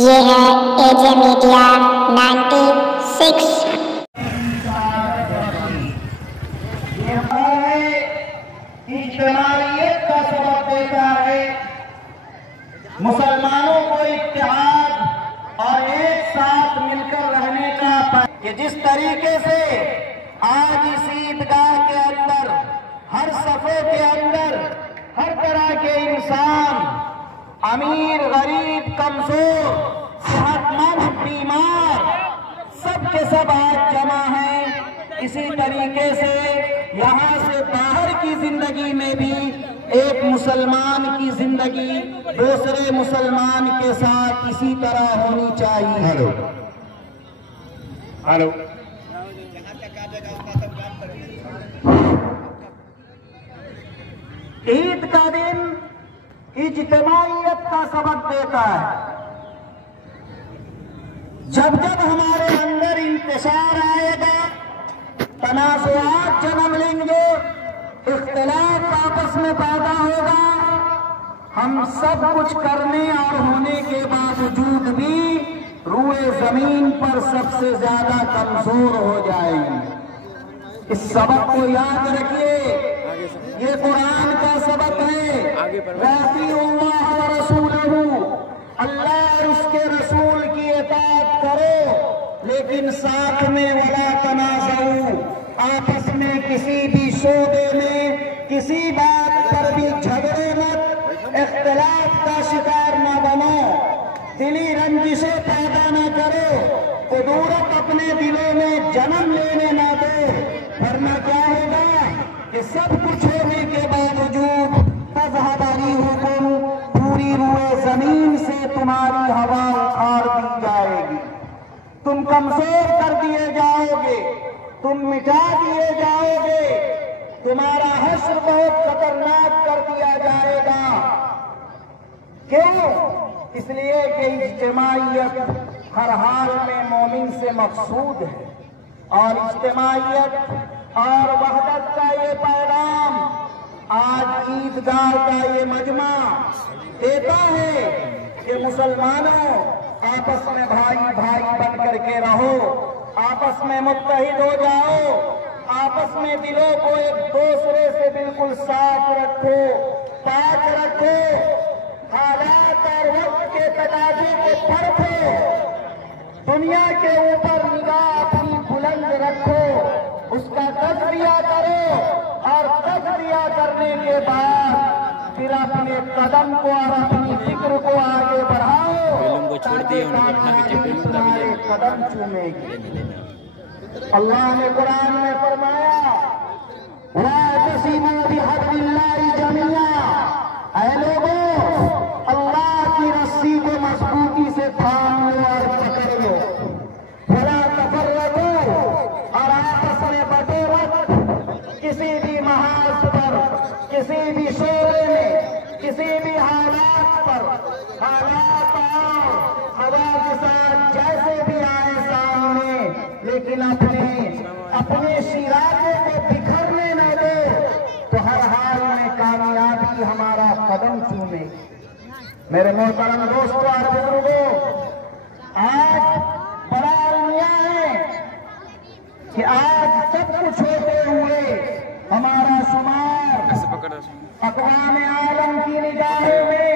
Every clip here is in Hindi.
ये है एजे मीडिया 96। ये हमें इज्तिमाइयत का सबक देता है, मुसलमानों को इत्तेहाद और एक साथ मिलकर रहने का। कि जिस तरीके से आज इस ईदगाह के अंदर, हर सफे के अंदर हर तरह के इंसान, अमीर गरीब कमजोर सेहतमंद बीमार, सब के सब आज जमा हैं। इसी तरीके से यहाँ से बाहर की जिंदगी में भी एक मुसलमान की जिंदगी दूसरे मुसलमान के साथ इसी तरह होनी चाहिए। हेलो हेलो ईद का दिन इज्तिमाइयत का सबक देता है। जब जब हमारे अंदर इंतशार आएगा, तनाज़ुआत जन्म लेंगे, इख्तिलाफ आपस में पैदा होगा, हम सब कुछ करने और होने के बावजूद भी रूए जमीन पर सबसे ज्यादा कमजोर हो जाएंगे। इस सबक को याद रखिए, ये कुरान का सबक है। अल्लाह और उसके रसूल की इताअत करो, लेकिन साथ में वला तनाज़ऊ, आपस में किसी भी शोबे में किसी बात पर भी झगड़े मत, इख्तिलाफ का शिकार न बनो, दिली रंजिशें पैदा न करो, कुदूरत अपने दिलों में जन्म लेने न दो, वरना क्या होगा कि सब कुछ होने के बावजूद तज़हबी हुकुम, पूरी रूए जमीन से तुम्हारी हवा उखाड़ दी जाएगी, तुम कमजोर कर दिए जाओगे, तुम मिटा दिए जाओगे, तुम्हारा हश्र बहुत खतरनाक कर दिया जाएगा। क्यों? इसलिए कि इज्तिमाइयत हर हाल में मोमिन से मकसूद है, और इज्तिमाइयत और वहदत का ये पैगाम आज ईदगाह का ये मजमा देता है कि मुसलमानों, आपस में भाई भाई बन करके रहो, आपस में मुत्तहिद हो जाओ, आपस में दिलों को एक दूसरे से बिल्कुल साफ रखो, पाक रखो, हालात और वक्त के तकाज़े को परखो, दुनिया के ऊपर निगाह अपनी बुलंद रखो, उसका तज़किया करो, और तज़किया करने के बाद फिर अपने कदम को और अपनी फिक्र को आगे बढ़ाओ, कदम चूमेगी। अल्लाह ने कुरान में फरमाया, वातसिमू बिहब्लिल्लाहि जमीआ, ऐ लोगों, अल्लाह की रस्सी को मजबूती से थाम लो और पकड़ लो, वला तफर्रकू, और आपस में बटे मत, किसी भी महाज पर, किसी भी शोबे में, किसी भी हालात पर, हालात और हवा के साथ जैसे भी आए सामने, लेकिन अपने शिराजे को बिखरने न दो, तो हर हाल में कामयाबी हमारा कदम चूमेगी। मेरे मोहतरम दोस्तों और बुजुर्गों, आज बड़ा अन्याय है कि आज सब कुछ होते हुए हमारा शुमार अक़वाम आलम की निगाहों में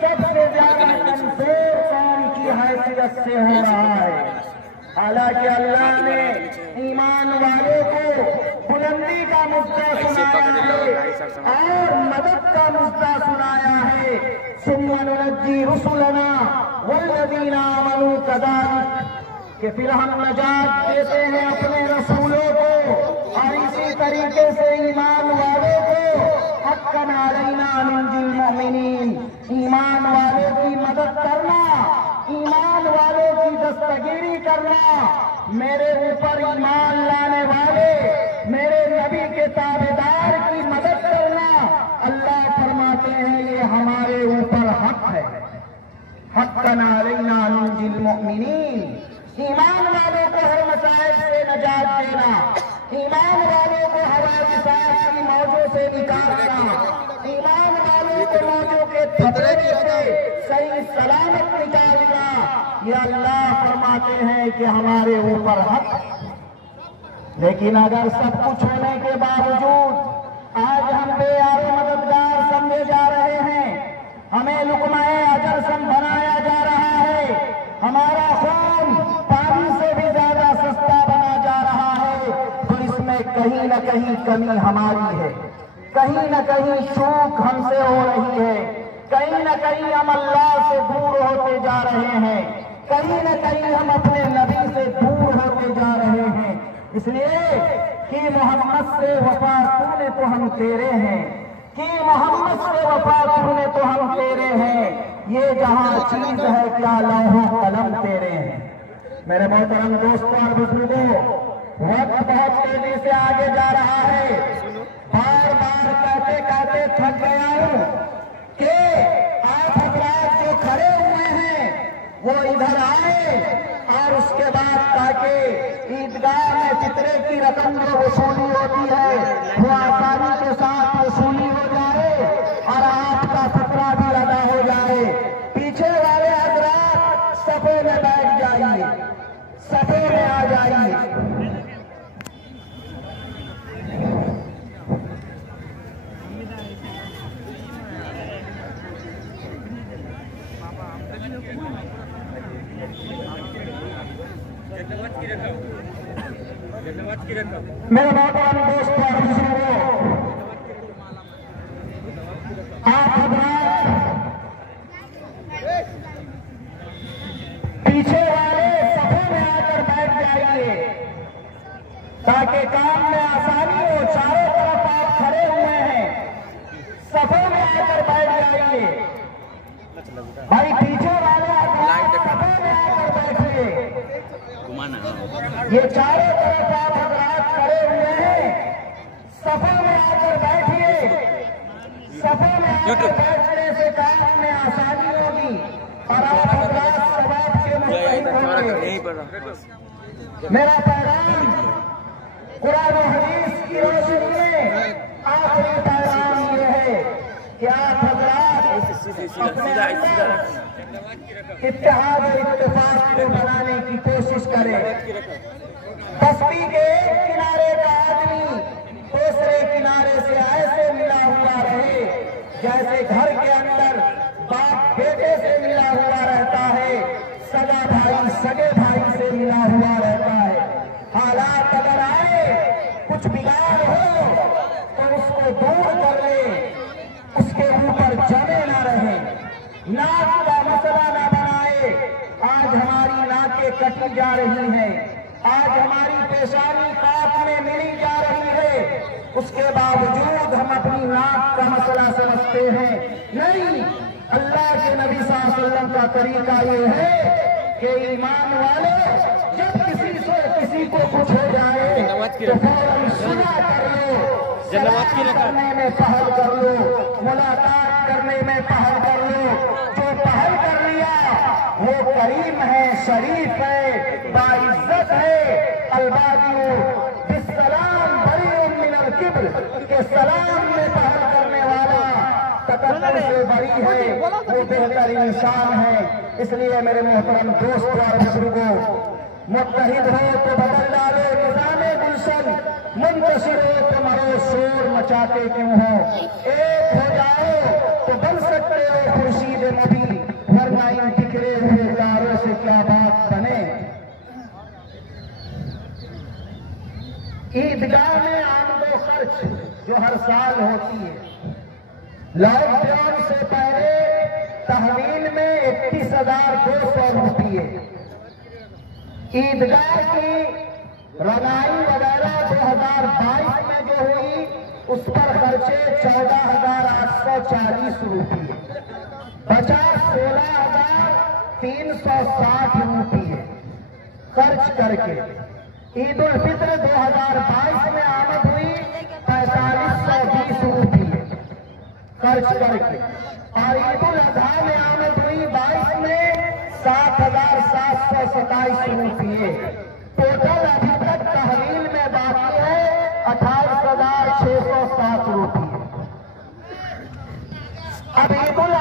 सबसे ज्यादा कमजोर कौम की हैसियत से हो रहा है। हालांकि अल्लाह ने ईमान वालों को बुलंदी का मुद्दा सुनाया है और मदद का मुद्दा सुनाया है। सुम्मा नुनज्जी रुसुलना वल्लज़ीना आमनू कज़ालिक, कि फिर हम नजात देते हैं अपने रसूलों को, और इसी तरीके से ईमान वालों को हक़्क़न अलैना नुंजिल मुमिनीन, ईमान वालों की मदद करना, ईमान वालों की दस्तगीरी करना, मेरे ऊपर ईमान लाने वाले मेरे नबी के ताबेदार की मदद करना, अल्लाह फरमाते हैं ये हमारे ऊपर हक है। हक़्क़न अलैना नुंजिल मुमिनीन, ईमान वालों को हर मसाइल से नजात देना, ईमान वालों को हवादिसात की मौजों से निकालना, ईमान वालों को मौजों के खतरे से सही सलामत निकालना, ये अल्लाह फरमाते हैं कि हमारे ऊपर हक है। लेकिन अगर सब कुछ होने के बावजूद आज हम बेयारो मददगार समझे जा रहे हैं, हमें लुकमाए अजर सम बनाया जा रहा है, हमारा खून पानी से भी ज्यादा सस्ता बना जा रहा है, तो इसमें कहीं न कहीं कमी हमारी है, कहीं न कहीं चूक हमसे हो रही है, कहीं न कहीं हम अल्लाह से दूर होते जा रहे हैं, कहीं न कहीं हम अपने नबी से दूर होते जा रहे हैं। इसलिए कि मोहम्मद से वफा तूने तो हम तेरे हैं, कि मोहम्मद से वफा तूने तो हम तेरे हैं, ये जहां चीज है क्या लौहो कलम तेरे हैं। मेरे मोहतरम दोस्तों और बुजुर्गों, वक्त बहुत तेजी से आगे जा रहा है। बार बार कहते कहते थक गया हूं कि आप हजरात जो खड़े हुए हैं वो इधर आए और उसके बाद ताकि ईदगाह में फितरे की रकम जो वसूली होती है वो आसानी के साथ वसूली हो जाए और आपका फितरा भी अदा हो जाए। पीछे वाले हजरात सफे में बैठ जाइए, सफे में आ जाइए। मेरे मोहतरम दोस्तों और बुजुर्गों, आप हजरात पीछे वाले सफे में आकर बैठ जाइए ताकि काम में आसानी हो। चारों तरफ आप खड़े हुए हैं, सफे में आकर बैठ जाइए। भाई पीछे वाले सफे में आकर बैठिए। ये चारों तरफ आप हजरात खड़े हुए हैं, सफे में आकर बैठिए। सफे में आकर बैठने से काम में आसानी होगी और आप हजरात सवाब के मुस्तहिक होंगे। मेरा पैगाम कुरान और हदीस की रोशनी में आखिरी पैगाम ये है कि आप हजरात इत्तेहाद और इत्तेफाक को बनाने की कोशिश करें। बस्ती के एक किनारे का आदमी दूसरे किनारे से ऐसे मिला हुआ रहे जैसे घर के अंदर बाप बेटे से मिला हुआ रहता है, सगा भाई सगे भाई से मिला हुआ रहता है। हालात अगर आए, कुछ बिगाड़ हो तो उसको दूर कर ले, उसके ऊपर जमे ना रहे, नाक का मसला ना बनाए। आज हमारी नाकें कटी जा रही हैं, आज हमारी पेशानी काट में मिली जा रही है, उसके बावजूद हम अपनी नाक का मसला समझते हैं। नहीं, अल्लाह के नबी सल्लल्लाहु अलैहि वसल्लम का तरीका ये है कि ईमान वाले जब किसी को कुछ हो जाए तो फौरन सुना कर लो, सलाम करने में पहल कर लो, मुलाकात करने में पहल कर लो। जो पहल कर लिया वो करीम है, शरीफ है, बाइज्जत है। अलबादियो बिस्सलाम बरीउम मिनल किब्र के सलाम में पहल करने वाला तकब्बुर से बरी है, वो बेहतर इंसान है। इसलिए मेरे मोहतरम दोस्तों और बुजुर्गों, मुत्तहिद हो तो बदल डालो निज़ामे गुलशन, मुंतशिर हो तो मरो शोर मचाते क्यों हो। एक हो जाओ तो बन सकते हो खुर्शीद नबी, वरना इन बिखरे हुए तारों से क्या बात बने। ईदगाह में आमदो खर्च जो हर साल होती है, लॉकडाउन से पहले तहवील में 31,200 रुपये, ईदगाह की रंगाई वगैरह 2022 में जो हुई उस पर खर्चे 14,840 रुपये, बचा 16,360 रुपये खर्च करके। ईद उल फित्र 2022 में आमद हुई 4520 रुपये खर्च करके, और ईद उल अजहा में आमद हुई 22 में 7,727 रुपये। टोटल अभी तक तहवील में बाकी है 28,607 रुपये। अब ईद उल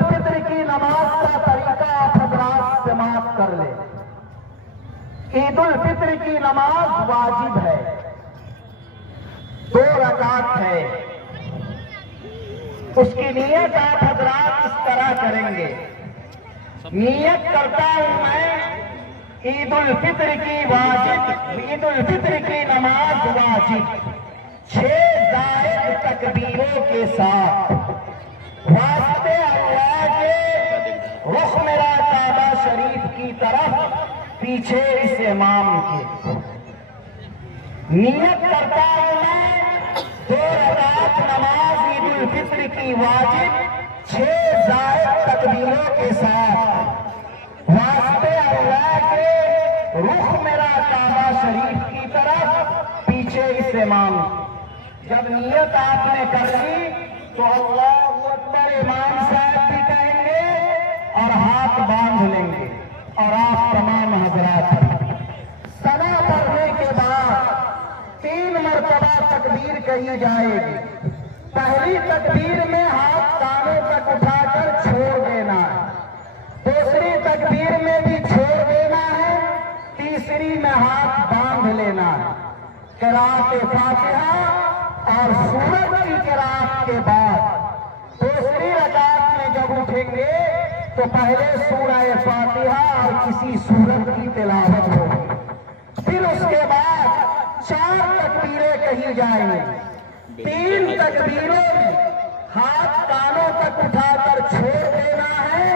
फित्र की नमाज का तरीका आप हजरात से समाप्त कर ले। ईद उल फित्र की नमाज वाजिब है, 2 रकात है। उसकी नियत आप हजरात इस तरह करेंगे, नियत करता हूं मैं ईद उल फित्र की वाजिब, ईद उल फित्र की नमाज वाजिब 6 जायद तकबीरों के साथ वास्ते अल्लाह के रुख मेरा काबा शरीफ की तरफ पीछे इस इमाम के। नियत करता हूं मैं 2 रकात नमाज ईद उल फित्र की वाजिब 6 जायद तकबीरों के साथ वास्ते अल्लाह के रुख मेरा काबा शरीफ की तरफ पीछे इस इमाम। जब नियत आपने कर ली तो अल्लाहु अकबर इमाम साहब भी कहेंगे और हाथ बांध लेंगे और आप तमाम हजरात सना पढ़ने के बाद 3 मरतबा तकबीर कही जाएगी। पहली तकबीर में हाथ कानों तक उठाकर छोड़ देना है, दूसरी तकबीर में भी छोड़ देना है, तीसरी में हाथ बांध लेना है। क़िराअत फातिहा और सूरत की क़िराअत के बाद दूसरी रकात में जब उठेंगे तो पहले सूरह फातिहा और किसी सूरत की तिलावत होगी। फिर उसके बाद 4 तकबीरें कही जाएंगी। 3 तकबीरों में हाथ कानों तक उठाकर छोड़ देना है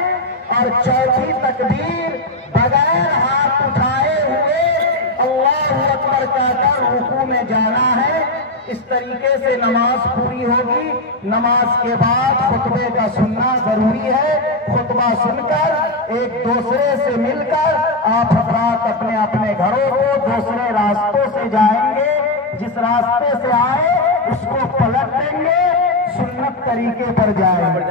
और चौथी तकबीर बगैर हाथ उठाए हुए अल्लाहु अकबर कहकर रुकू में जाना है। इस तरीके से नमाज पूरी होगी। नमाज के बाद खुतबे का सुनना जरूरी है। खुतबा सुनकर एक दूसरे से मिलकर आप हजरात अपने अपने घरों को दूसरे रास्तों से जाएंगे। जिस रास्ते से आए उसको पलट देंगे, सुन्नत तरीके पर जाएंगे।